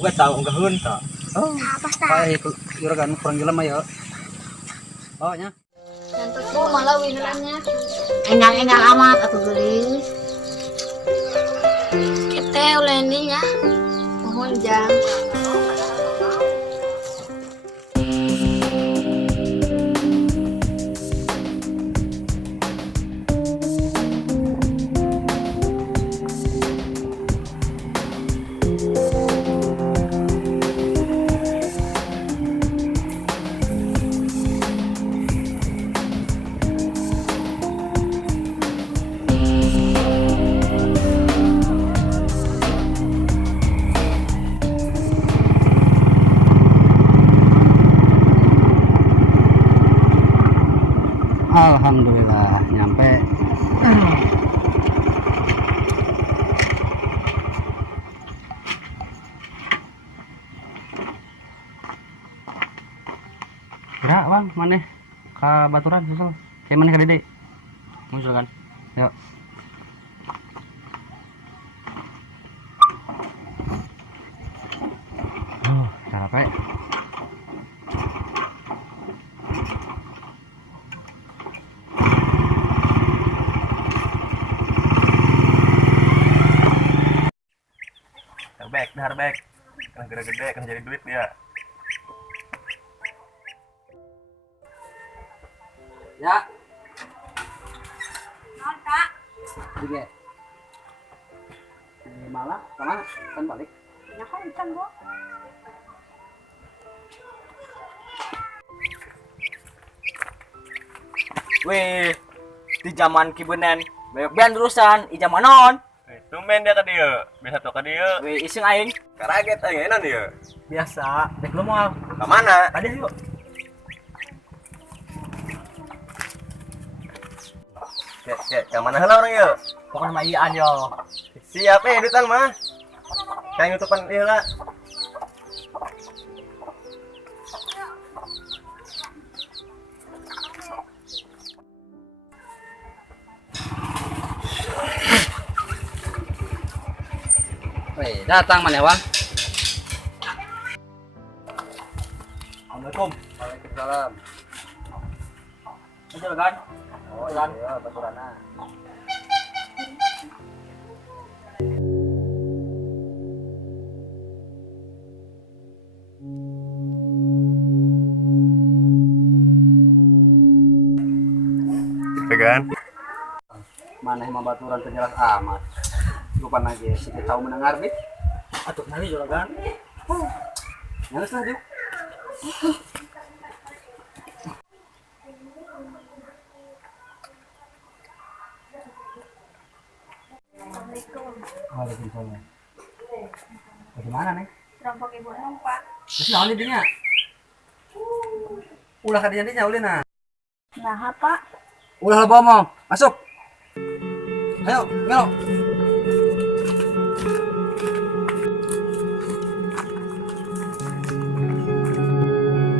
Gue tahu enggak hunta. Oh, kayak itu juragan kurang jelas mah ya. Oh nya. Nyantuk bu malah winerannya. Engang-engang amat atuh geulis. Kita uleni nya. Mohon jang. Alhamdulillah nyampe. Gerak bang, mana? Ke baturan susul. Kayak mana ke Dede? Muncul kan? Yuk. Capek. Dahar bek. Kan gede-gede kan jadi duit dia. Ya. Non Kak. Tiga. Ini malah kemana? Kan balik. Ya kan ikan bu. Wih, di zaman kibunen banyak band terusan, i zaman non. Tumben dia ke dia, biasa tuh ke dia. Wih, iseng aing. Karaget aja enak dia. Biasa, dek lu mau. Ke mana? Ada yuk. Yang mana heula orang ya? Pokoknya mah iaan yo. Siap duitan mah. Kayak ngutupan ieu lah. Weh, datang mana bang? Assalamualaikum. Waalaikumsalam. Muncul kan? Oh iya, baturana. Gitu kan? Mana yang baturan terjelas amat. Lupa lagi, sih kita tahu mendengar bit. Atuh nani juragan. Nyaris lah dia. Waalaikumsalam. Bagaimana nih? Rampok ibu nong Pak. Terus naon dinya? Ulah kadinya dinya ulin nah. Nah Pak. Ulah bomo, masuk. Ayo, melo.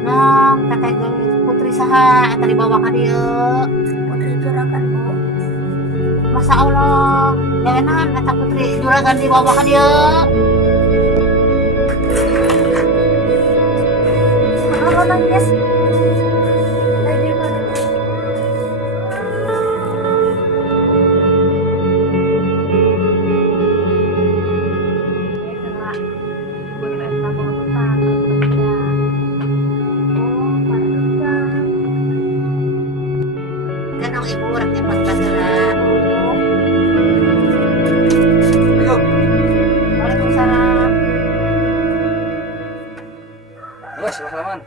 Nong kakek geus putri saha eta dibawa ka dieu. Putri juragan bu. Masa Allah, dewenan eta putri juragan dibawa ka dieu. Apa nangis? Lagi mana? Kan ibu raknya pas pasaran. Ayo. Waalaikumsalam. Wes, salaman.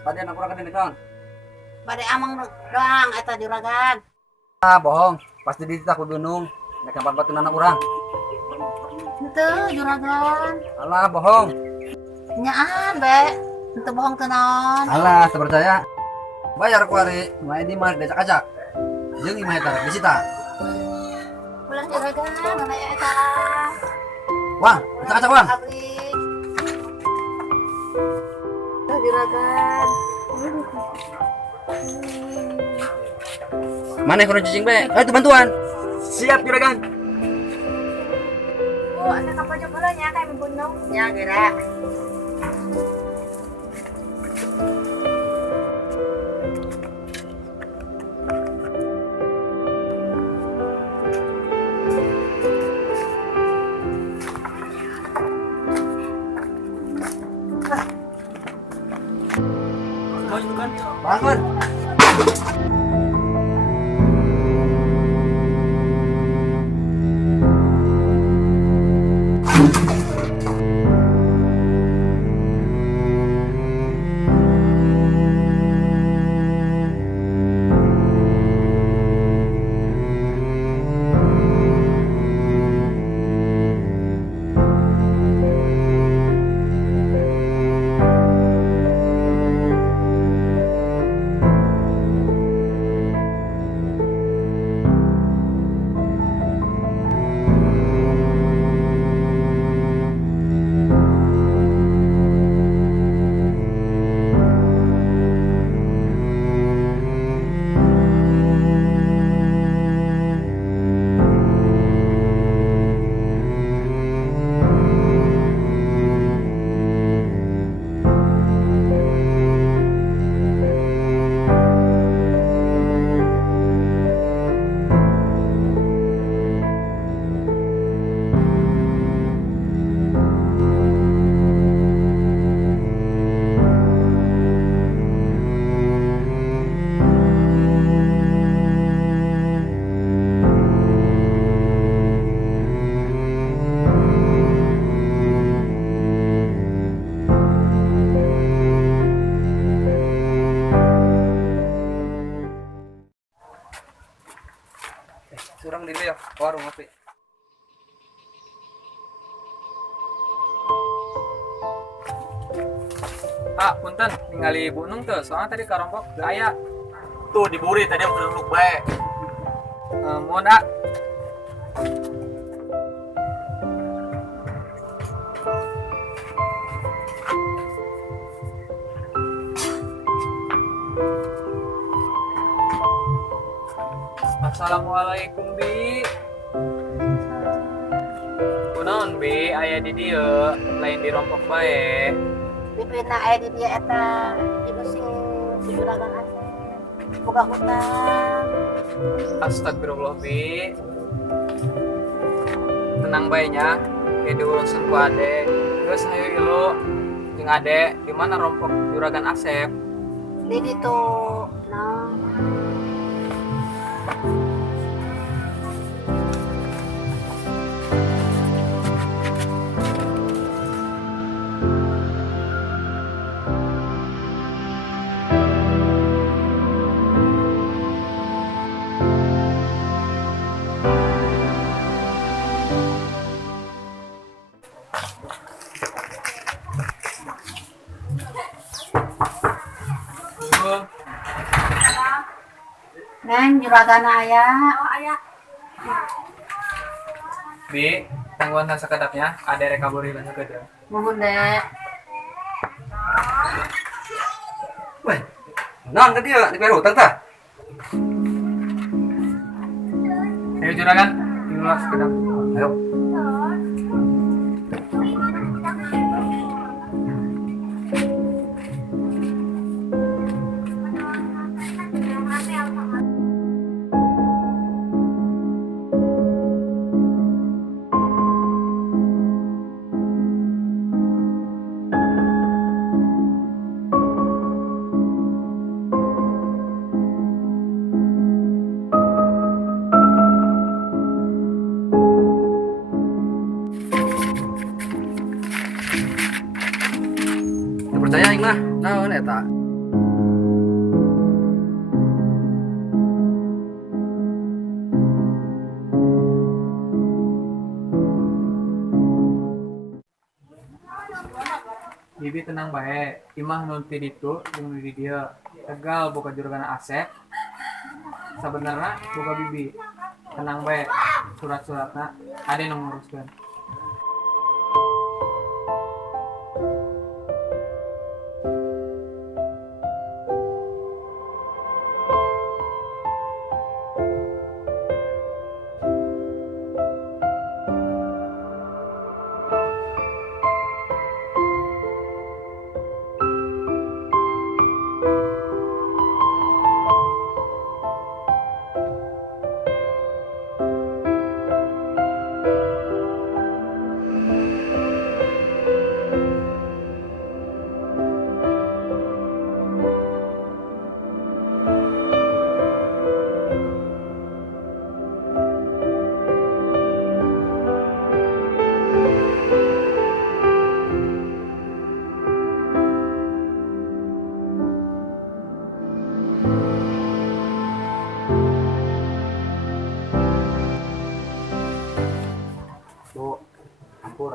Tadi anak kurang kadin kawan. Bade amang doang eta juragan. Ah, bohong. Pasti di aku gunung. Nek tempat batu anak urang. Henteu juragan. Alah, bohong. Nyaan be. Henteu bohong teu naon. Alah, terpercaya. Bayar ku ari, main di mah dacak-acak. Jeung imah eta disita. Pulang juragan, mana ya eta lah. Wang, dacak-acak wang. Abdi. Tuh juragan. Mana kurang cicing be? Ayo tuh bantuan. Siap juragan. asa ka pojok heula nya kami bunung. Ya, geura. Bangun. Surang dulu ya, warung ngopi. Punten, ningali bunung tuh, soalnya tadi karompok aya. Tuh diburi tadi yang keruluk bae. Mohon ah. Assalamualaikum Bi. Kunaon Bi, aya di dieu, lain di rompok bae. Pipina aya di dia eta di musim juragan asa. Boga hutang. Astagfirullah Bi. Tenang bae nya, ge diurusan ku ade. Geus hayu ilu. Jeung ade, di mana rompok juragan Asep? Di ditu. Nah. Neng juragan aya. Oh, aya. Bi, tangguhan nasa kedapnya, ada rekaburi nasa kedap. Mohon dek. Weh, non tadi ya di Peru, tanta. Ayo juragan, tinggal sekedap. Ayo. Percaya aing mah, naon eta? Bibi tenang bae, imah nunti ditu jeung di dia. Tegal boga juragan Asep. Sabenerna boga bibi. Tenang bae, surat-suratna ade nu nguruskeun.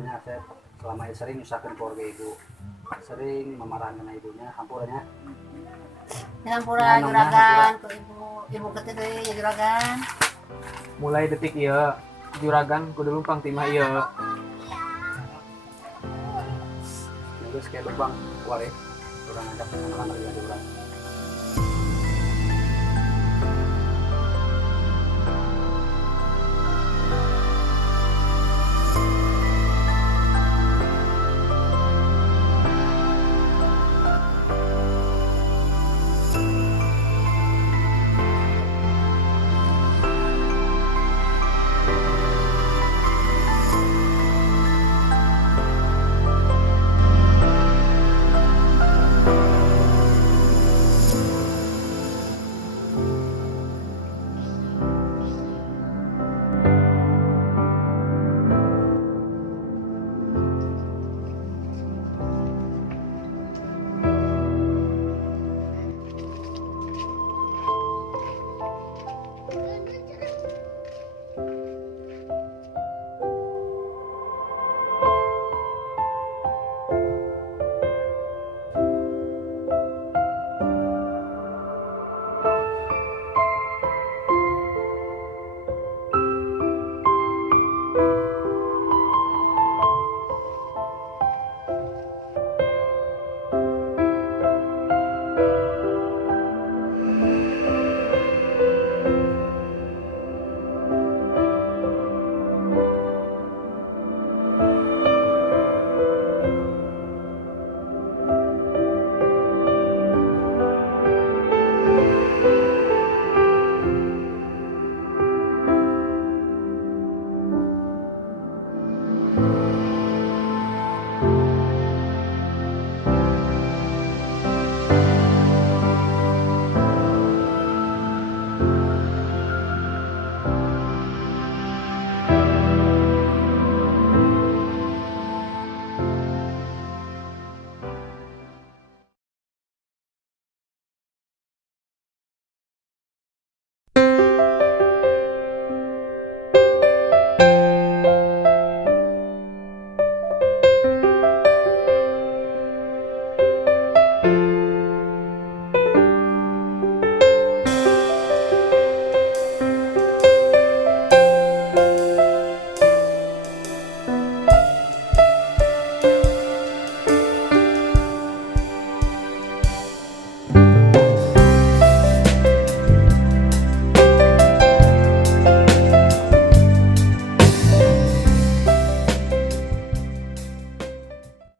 hampurannya Asep selama ini sering nyusahkan keluarga ibu, sering memarahin ibunya, hampurannya. Jangan pura juragan ke ibu ketiga ya juragan. Mulai detik ieu juragan kudu lumpang timah ieu. Terus kayak lubang, kuare, orang ngajak anak-anak yang juragan.